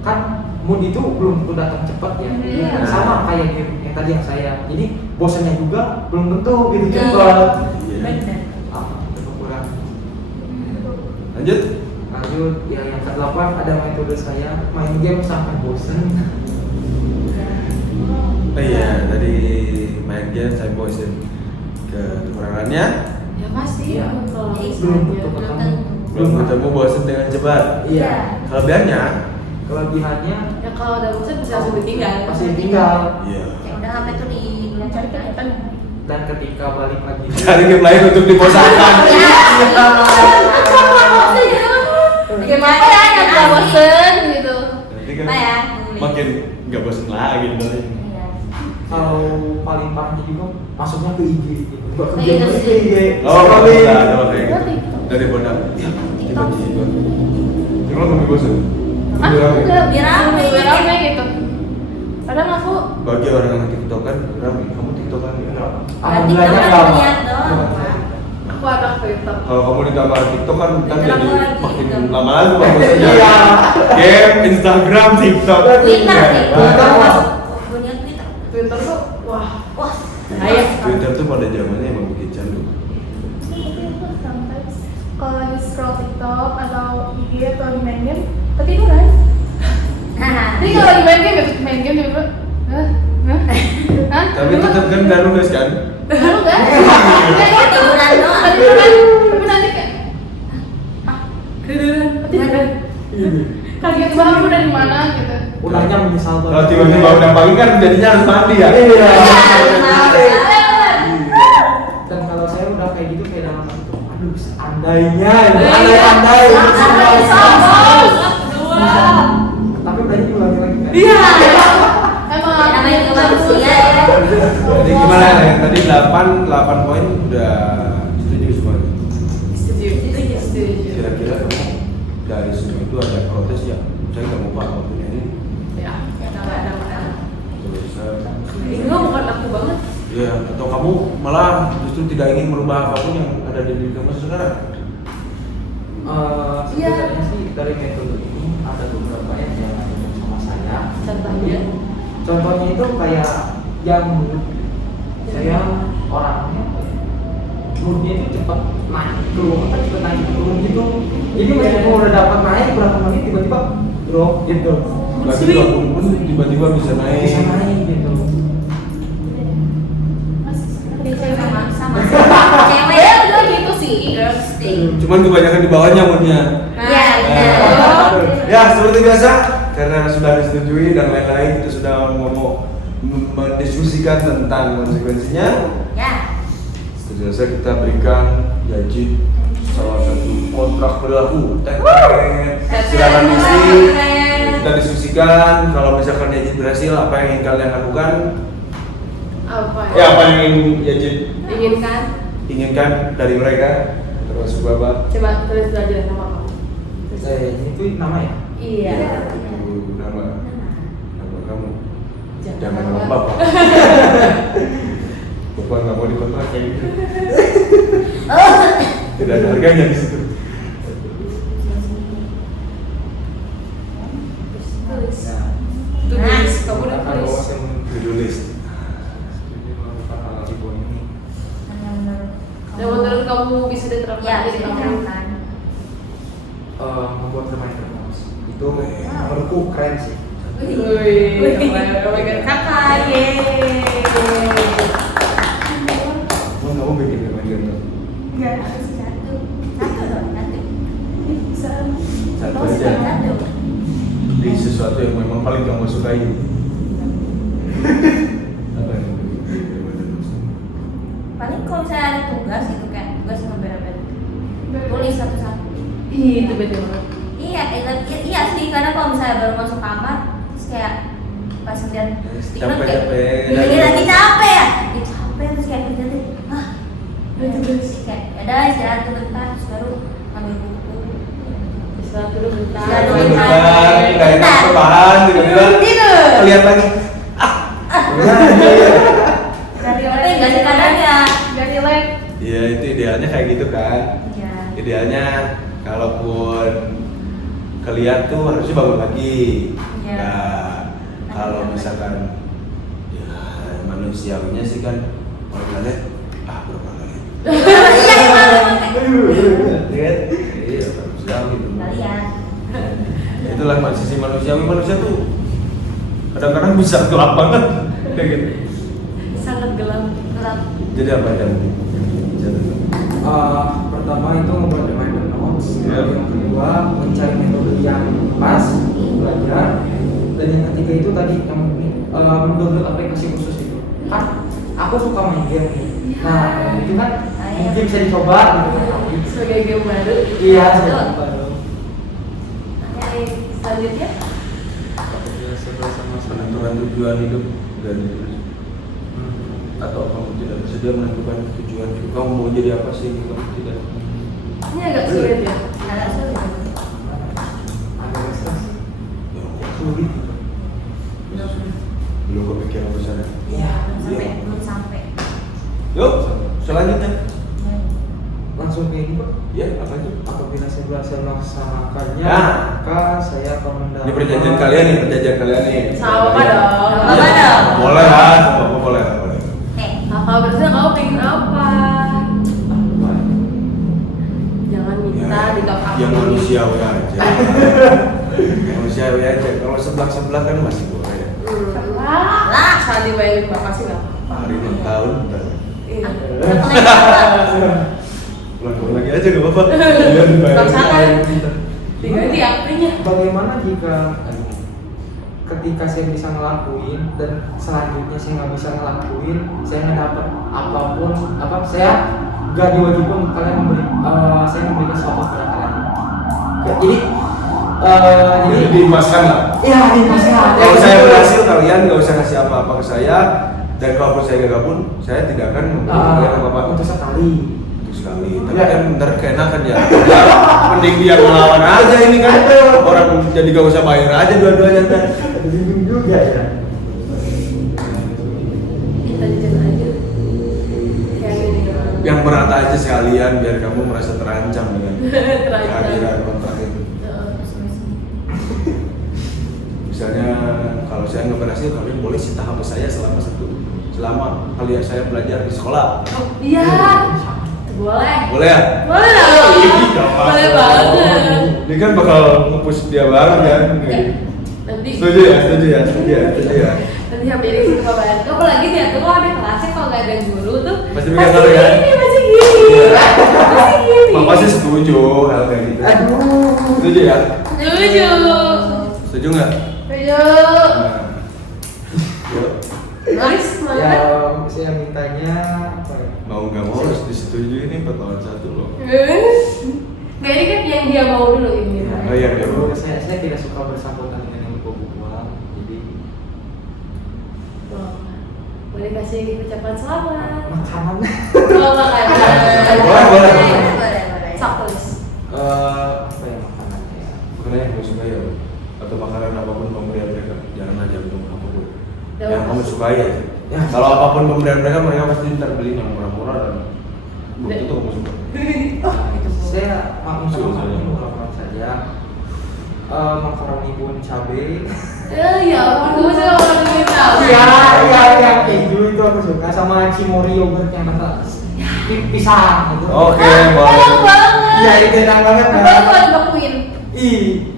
kan mood itu belum tentu datang cepat ya. Iya. Sama kayak game tadi yang saya. Jadi bosannya juga belum tentu gitu Iya. cepat. Iya. Bener. Tetap kurang. Lanjut. Lanjut yang ke-8 ada metode saya main game sampai bosan. Oh iya, tadi main game saya bosen. Kekurangannya Ya pasti Iya. kalau Belum misalnya tentu Belum ketemu. tentu. belum ketemu bosen dengan cepat. Iya. Kelebihannya? Kelebihannya ya kalau udah bosan bisa langsung ditinggal. pasti tinggal. Iya. Ya udah HP tuh dilihat Cari kegiatan. Dan ketika balik lagi Cari game lain untuk dibosankan. Gimana ya yang gak bosen gitu. Nanti kan Apa ya? makin nggak bosen lagi gitu. Iya. kalau paling parahnya juga masuknya ke IG gitu. Bukan ke Iya, game, itu ke sih. IG. Oh, nggak Sekali. bisa kalau kayak gitu. TikTok. Daripada ya tiba-tiba. Cuma kamu bosen. Ah, Lebih rame. enggak. Biar rame. Biar rame gitu. Kadang aku Bagi orang yang tiktokan, rame. Kamu tiktokan ya? Alhamdulillah Berarti enggak. kamu lihat doang, Pak. Aku anak TikTok. Kalau kamu ditambah TikTok kan Itu jadi lama lagi, makin gitu. lama lagi Pak bosannya. Iya. Game, Instagram, TikTok. Twitter sih. Nah, Kalau masuk punya Twitter. Twitter tuh wah Wah. bahaya. Twitter tuh pada zamannya emang bikin candu. sometimes kalau lagi scroll TikTok atau IG atau lagi main game, ketiduran. Jadi kalau lagi main game juga, Tapi tetap kan gak nugas kan? Lalu kan? Ketiduran doang. Ketiduran. Tapi nanti kayak, ketiduran. Kaget banget aku dari mana gitu. Ulahnya menyesal Kalau tiba-tiba udah pagi kan jadinya harus mandi ya? Iya. Iya. Dan kalau saya udah kayak gitu kayak dalam hati tuh, aduh andainya, andai-andai. Tapi tadi diulangi lagi kan? Iya. Emang Namanya juga manusia ya. Jadi gimana ya? Tadi 8 poin udah setuju semua. Setuju. Kira-kira kamu dari semua itu ada protes ya? Saya nggak mau pak waktunya ini. Ya, nggak ada masalah. Terus Ini mah bukan aku banget. ya atau kamu malah justru tidak ingin merubah apapun yang ada di diri kamu sekarang? Sebenarnya sih dari metode ini ada beberapa yang cocok sama saya. Contohnya. Contohnya itu kayak yang saya orangnya moodnya itu cepat naik turun, cepat naik turun gitu. Jadi meskipun udah dapat naik berapa menit tiba-tiba drop gitu. Lagi 20 menit tiba-tiba bisa naik. Bisa naik gitu. Sama. Ya Cewek. udah gitu sih. Ghosting. Cuman kebanyakan di bawahnya moodnya. Iya, Eh, benar. ya seperti biasa karena sudah disetujui dan lain-lain kita sudah mau mendiskusikan tentang konsekuensinya. Ya. Seperti biasa kita berikan Yajid salah satu kontrak berlaku. Silakan isi. Kita diskusikan kalau misalkan Yajid berhasil apa yang ingin kalian lakukan? Apa Ya apa yang ingin Yajid Inginkan. dari mereka termasuk Bapak. Coba tulis aja nama kamu. Saya itu nama ya. Iya. Itu nama kamu. Jangan Jangan nama nama Bapak. Bapak nggak mau dikontrak kayak gitu. Tidak ada harganya di situ. Tulis. Ya. Tulis. Kamu udah Kalau tulis. saya To-do list. setuju melakukan hal di bawah ini. Dan menurut kamu bisa diterapkan Ya, di bisa kamu? diterapkan. Membuat reminder terus. Itu menurutku keren sih. Wih, keren. Oh my god, kakak, yeay. Emang kamu bikin reminder tuh? Enggak. Satu dong, satu. Bisa. Satu Terus aja. Satu. Di sesuatu yang memang paling kamu sukai. Apa yang kamu bikin reminder terus? Paling kalau misalnya ada tugas gitu kan, tugas ngeber-ber. Tulis satu-satu. Ih, itu beda banget. Iya sih, karena kalau misalnya baru masuk kamar, terus kayak pas ngeliat stiker kayak Capek-capek. ini lagi capek ya, capek terus kayak kerja tuh, terus kayak ada istirahat tuh bentar, terus baru ambil buku. Istirahat dulu bentar. Istirahat dulu Bentar, bentar. nggak enak rebahan, tiba-tiba Tidur. lihat lagi. Tapi nggak sih kadang ya. Gak relate. Iya itu idealnya kayak gitu kan. Iya. Idealnya kalaupun kalian tuh harusnya bangun lagi. Iya. Nah, kalau misalkan ya manusiawinya sih kan kalau kalian berapa kali? Lihat, iya manusiawi itu. Kalian. Itulah sisi manusiawi, manusia tuh kadang-kadang bisa gelap banget kayak gitu. Sangat gelap. Jadi apa yang Pertama itu membuat reminder notes, Iya. yang kedua mencari metode yang pas belajar, dan yang ketiga itu tadi yang mendownload aplikasi khusus itu. Kan aku suka main game nih. Nah itu kan mungkin bisa dicoba gitu kan. Sebagai game baru. Iya, Betul. baru. Oke, selanjutnya. menentukan tujuan hidup dan atau kamu tidak bersedia menentukan tujuan hidup kamu mau jadi apa sih kamu tidak Ini agak sulit ya. Agak sulit. Agak stres. sulit belum kepikiran ke sana. Iya. Belum sampai. Yuk selanjutnya Langsung kayak gitu. ya apa aja Apabila saya berhasil melaksanakannya, Ya. maka saya akan mendapat. ini perjanjian kalian nih Sama apa dong? Sama apa dong? boleh lah apa boleh Kakak berarti kamu pengen apa? Jangan minta ya, dikapkan. yang manusiawi aja manusiawi aja kalau sebelah kan masih boleh Lah, saat dibayangin bapak sih nggak apa-apa. hari 6 tahun bentar. Iya. Pulang lagi aja gak apa-apa biar dibayar. Paksakan. Tinggal di apanya. Bagaimana jika ketika saya bisa ngelakuin dan selanjutnya saya nggak bisa ngelakuin, saya nggak dapat apapun, saya nggak diwajibkan kalian saya memberikan sesuatu kepada kalian. Ya, jadi dimaskan lah. iya dimaskan. Kalau saya berhasil kalian nggak usah ngasih apa-apa ke saya dan kalaupun saya gagal pun saya tidak akan memberikan kalian apa-apa untuk sekali. untuk sekali. Tapi Ya. kan ntar keenakan ya. Ya, mending dia melawan aja ini kan. Orang jadi gak usah bayar aja dua-duanya kan. Ada bingung juga ya. Kita jajan aja. Kayak ini. Yang berat aja sekalian biar kamu merasa terancam dengan Terancam. kehadiran kontrak itu. Misalnya kalau saya nggak berhasil kalian boleh sita HP saya selama kalian saya belajar di sekolah. Oh, iya. Boleh. Boleh ya? Boleh dong. Boleh banget. Ini kan bakal nge-push dia banget kan. Nanti. Setuju ya? Nanti sampai di situ kabarin. Apalagi dia tuh kalau ada kelasnya kalau nggak ada guru tuh Pasti mikir kali ya? gini, pasti gini. Pasti gini. Papa sih setuju hal kayak gitu. Setuju ya? Setuju. Setuju nggak? Setuju. Nah. Yuk. Nice, Ya, semangat. saya mintanya apa ya? Mau nggak mau harus disetujui ini 4 lawan 1 loh. Gak, ini kan yang dia mau dulu ini. Oh iya, iya. Saya tidak suka bersangkutan dengan yang buang-buang, jadi Oh, boleh kasih ucapan selamat. makanan. Oh, makanan. Boleh. Checklist. Apa ya makanannya? Makanya yang kamu sukai ya, atau makanan apapun pemberian mereka, jangan aja untuk apapun. Jangan. Yang kamu sukai aja. Ya. Kalau apapun pemberian mereka pasti ntar beli yang murah-murah dan itu tuh kamu suka. Saya maklum Suka sama saja. kamu saja. Makaroni bun cabe. Ya ampun, gue juga orang kita. Iya, keju itu aku suka sama cimori yogurt yang rasa pisang gitu. Oke, Enak boleh. banget. Iya, itu enak banget kan. Coba kalau dibakuin.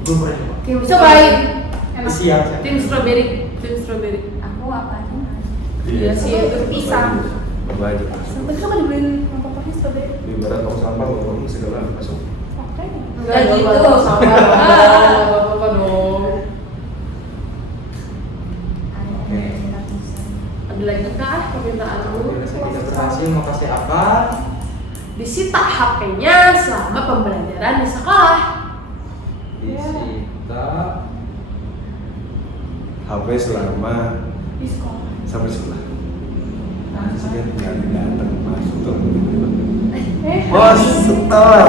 Belum pernah coba. Cobain. Enak. Siap. Tim strawberry. Aku apa aja? Iya sih, itu pisang. Bapak aja. Sampai itu kan dibeliin sama papanya strawberry. Di barat tong sampah ngomong segala masuk. Oke. Enggak gitu. gitu. Sama apa dong. Ada lagi kah permintaanmu? Apabila saya tidak berhasil, maka saya akan Disita HP-nya selama pembelajaran di sekolah. disita HP selama Di sekolah. sampai sekolah. Nah, sih kan tinggal datang masuk tuh. Bos, setelah.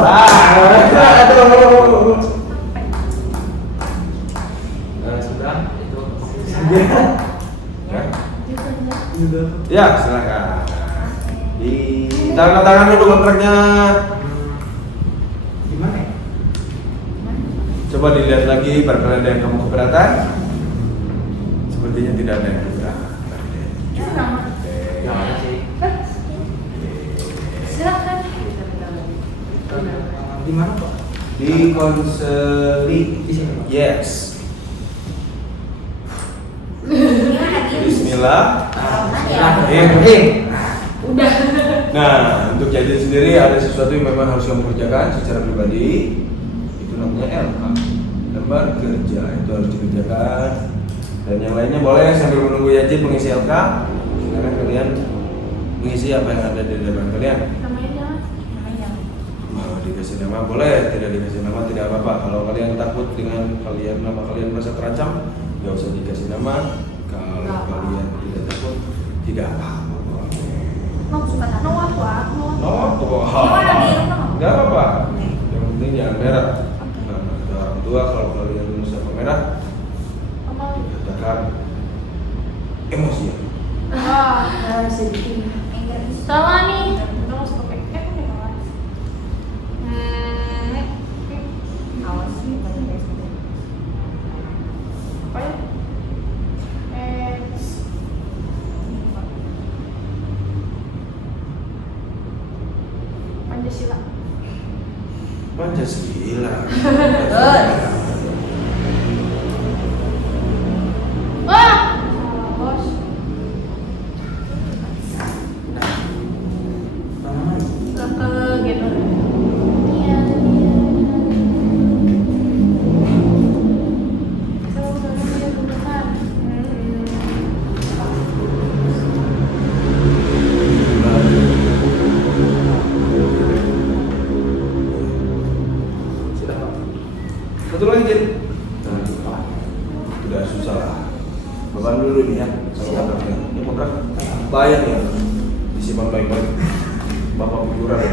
aduh. Sudah itu. Ya, silakan. Di tangan dulu kontraknya. Gimana ya? Coba dilihat lagi, barangkali ada yang kamu keberatan. Sepertinya tidak ada yang keberatan. Oke. Di mana Pak? Di konseling. Di sini Pak. Yes. Gimana gitu? Bismillah. Udah. Nah, untuk jadi sendiri ada sesuatu yang memang harus kamu kerjakan secara pribadi. Itu namanya LK, lembar kerja, itu harus dikerjakan. Dan yang lainnya boleh sambil menunggu Yajid mengisi LK. Silakan kalian mengisi apa yang ada di depan kalian. Namanya Mau dikasih nama boleh, tidak dikasih nama tidak apa-apa. Kalau kalian takut dengan nama kalian merasa terancam, nggak usah dikasih nama. Kalau kalian tidak takut, tidak apa-apa. Mau suka tahu apa? Gimana nggak apa-apa. Yang penting jangan merah. Nah, kata orang tua kalau kalian sama merah, katakan emosi. Harus sedih. sama nih. Udah nggak usah pakai banget. Awas Apa ya? Pancasila. Pancasila. Wah, bos. Gitu. Iya. Satu lagi Jin. Nah, tidak susah lah. Bapak dulu nih ya, sama kontraknya. Ini kontrak bayar ya, disimpan baik-baik. Bapak ukuran ya.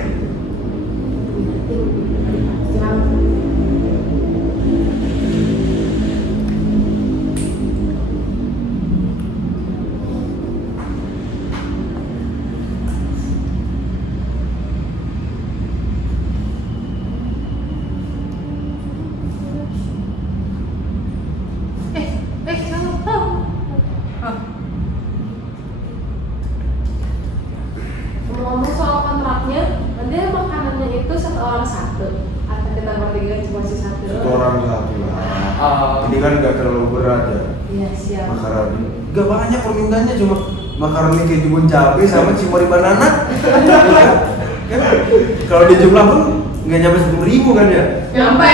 Ngomong soal kontraknya, nanti makanannya itu satu orang satu atau kita bertiga cuma satu? Satu orang satu lah. Ini kan nggak terlalu berat ya. Iya siap. Makaroni. Nggak banyak permintaannya, cuma makaroni keju bon cabe sama cimori banana. Kan kalau di jumlah pun nggak nyampe 10.000 kan ya? Nyampe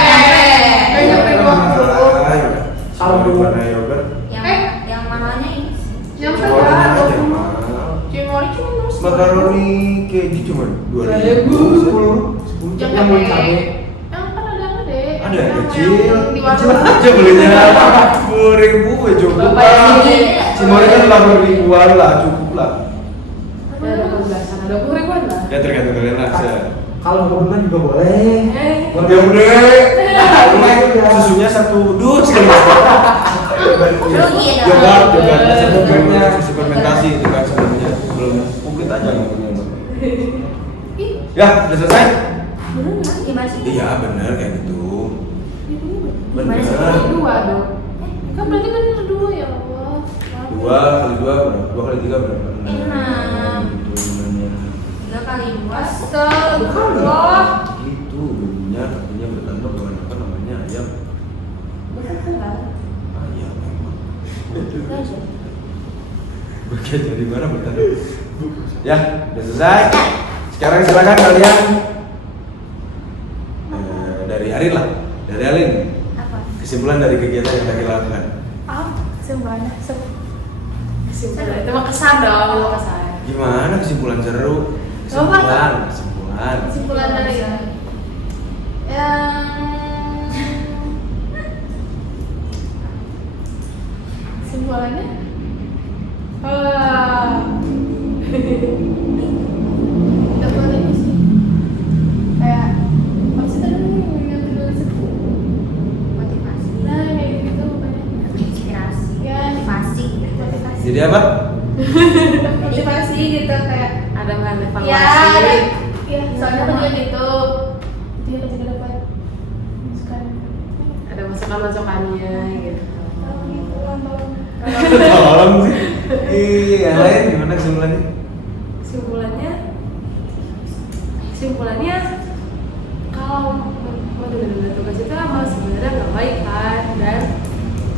20. Kalau dulu. Mana yogurt? yang mananya ini? Nyampe Cimorinya kan? aja mahal. Cimori cuma terus. Makaroni keju cuma 2.000. 10. Yang mau cabe. Yang kan ada yang gede. Ada yang Yang kecil, di kecil warung. aja belinya 10.000 ya cukup Bapak lah. ini. Cimori kan 8.000-an lah, cukup lah. Ada 18-an, ada 20.000-an lah. Ya tergantung kalian lah. Kalau berenang juga boleh. Ya udah, susunya 1 dus kan. Rugi ya, Yogurtnya sebetulnya susu fermentasi itu kan sebenarnya belum komplit aja ngomongnya. Ya, udah selesai? Gimana sih? Iya benar kayak gitu. Gimana sih? Benar. 2 dong. Kan berarti bener 2 ya Allah. 2 kali 2 berapa? 2 kali 3 berapa? Enam. Itu namanya. 3 kali 2 Astagfirullah. Itu bunyinya katanya bertambah dengan apa namanya ayam. Ayam memang. Oke, dari mana bertanda? Ya, udah selesai. Sekarang silakan kalian dari Arin lah, dari Arin. Apa? Kesimpulan dari kegiatan yang tadi lakukan. Kesimpulannya seru. Kesimpulan itu mah kesan dong, itu kesan. Gimana kesimpulan seru? Kesimpulan. Kesimpulan dari yang kesimpulannya dapat ini sih kayak apa sih tadi yang tulis itu Motivasi. nah kayak gitu pokoknya Inspirasi. ya Motivasi. motivasi Jadi apa? motivasi gitu kayak Ada bahan evaluasi. ya ada ya soalnya kan dia gitu dia juga dapat masukan Ada masukan-masukannya gitu. tahu gitu tolong Tolong sih. Yang lain gimana kesimpulannya? Kesimpulannya kalau menunda tugas itu emang sebenarnya nggak baik kan, dan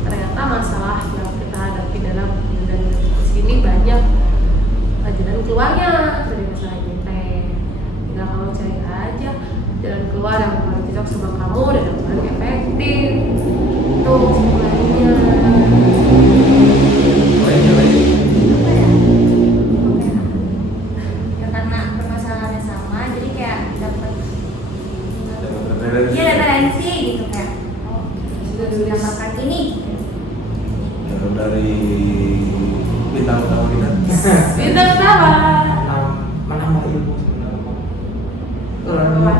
ternyata masalah yang kita hadapi dalam menunda tugas ini banyak jalan keluarnya dari masalah ini teh. Tinggal kamu cari aja jalan keluar yang paling cocok sama kamu dan yang paling efektif. Itu sebenarnya. Apa ya? Ya karena permasalahannya sama, jadi kayak dapat iya referensi gitu kayak oh sudah mendapatkan ini. Kalau dari bintang utama kita, Bintang utama. Menambah ilmu sebenarnya.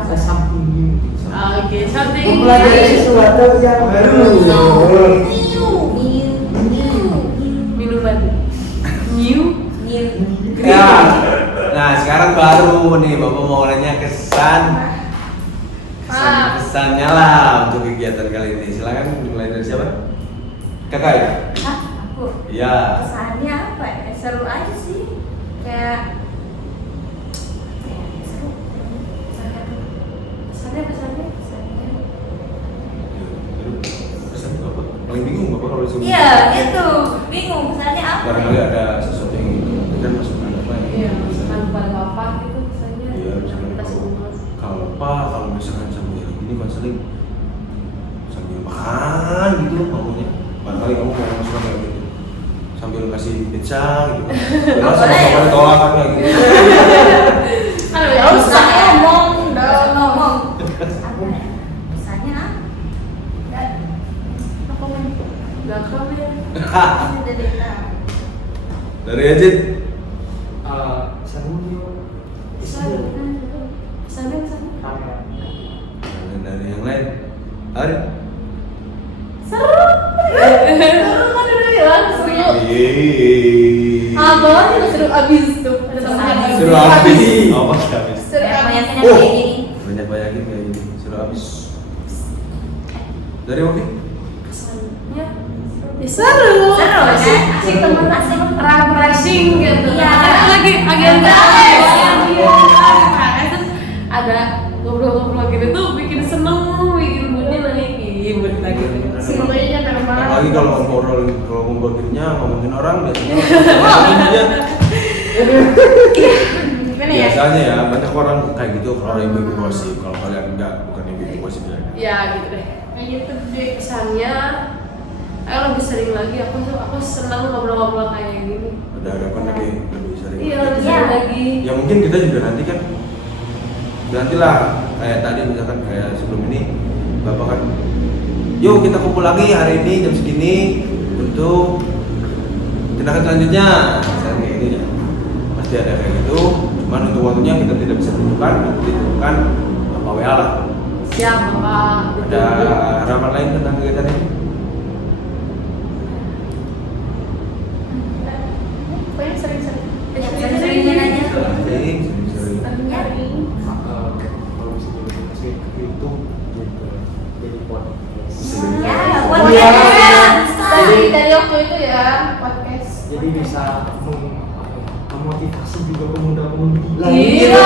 Saya samping Oke, something. mempelajari sesuatu yang baru. Minuman new. ya. Nah sekarang baru nih Bapak mau nanya kesannya lah untuk kegiatan kali ini. Silakan mulai dari siapa? Kakak ya? Hah? Aku? Iya. Kesannya apa ya? Seru aja sih. Kayak seru. Kesannya. Pesan Bapak paling bingung Bapak kalau disuruh. Iya, itu. Bingung kesannya apa? Barangkali ada sesuatu yang kan masukan apa ya? Iya, misalkan pada bapak gitu misalnya. Iya, misalkan kita semua. kalau Pak, kalau misalkan sambil ini konseling sambil makan gitu loh maunya. Barangkali kamu mau masukan kayak gitu sambil kasih pizza gitu. Jelas sama boleh. Bapak tolak apa gitu. Aduh, Ya ya usah usah. ngomong, udah ngomong. Apa ya? Kesannya apa? Gak komen. Udah deh, nah. Dari Ajit. Seru yuk. Sana. Dan dari yang lain. Ari. Seru kan udah bilang seru. Abang juga seru abis tuh. Ada temennya Seru habis. Oh, pasti habis. Seru Kayak abis. banyak Oh. kayak gini. Banyak-banyakin kayak gini. Seru habis. Dari Oki? Kesannya Ya, seru. Seru kan? Asik temen asik refreshing gitu. Iya. Karena lagi ada ngobrol-ngobrol gitu tuh bikin seneng, bikin moodnya naik, mood lagi. Semuanya normal. Apalagi kalau ngobrol gininya ngomongin orang biasanya. Gimana ya? Biasanya ya banyak orang kayak gitu kalau ibu-ibu gosip. Kalau kalian enggak, bukan ibu-ibu gosip ya. ya gitu deh. Kayak gitu deh kesannya. Ayo lebih sering lagi. Aku senang ngobrol-ngobrol kayak gini. Ada harapan lebih sering. Iya, lebih Iya. sering lagi. Ya mungkin kita juga nantilah kayak tadi misalkan kayak sebelum ini Bapak kan yuk kita kumpul lagi hari ini jam segini untuk tindakan selanjutnya misalnya kayak gitu ya pasti ada kayak gitu cuman untuk waktunya kita tidak bisa tentukan Bapak WA lah. Siap, Bapak. Ada harapan lain tentang kegiatan ini? Pokoknya sering-sering. Ya, sering-seringin aja. Sering. Sering-sering. Kalau bisa jadi itu jadi podcast. Ya, Oh, buat iya. bisa. Dari waktu itu ya podcast. Jadi bisa memotivasi juga pemuda-pemudi Gila.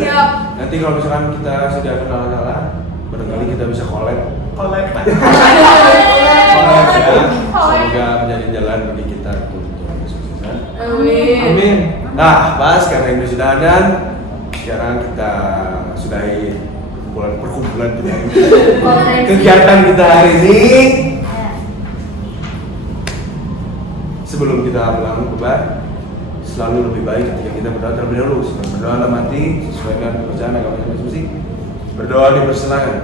Siap. Nanti kalau misalkan kita sudah kenalan-kenalan, barangkali kita bisa collab ya. Semoga menjadi jalan bagi kita untuk kesuksesan. Amin. Nah, pas karena ini sudah ada, sekarang kita sudahi perkumpulan kita ini. Kegiatan kita hari ini. Sebelum kita pulang kebar, selalu lebih baik ketika kita berdoa terlebih dahulu. Sebelum berdoa dalam hati sesuai dengan kepercayaan agama masing-masing. Berdoa di persilangan.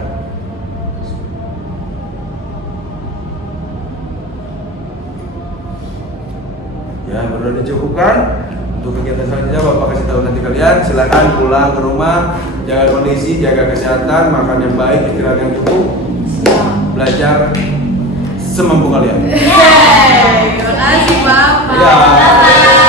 Ya, berdoa dicukupkan. Untuk kegiatan selanjutnya Bapak kasih tahu nanti kalian. Silakan pulang ke rumah, jaga kondisi, jaga kesehatan, makan yang baik, istirahat yang cukup, belajar semampu kalian. Terima kasih, Bapak. Ya.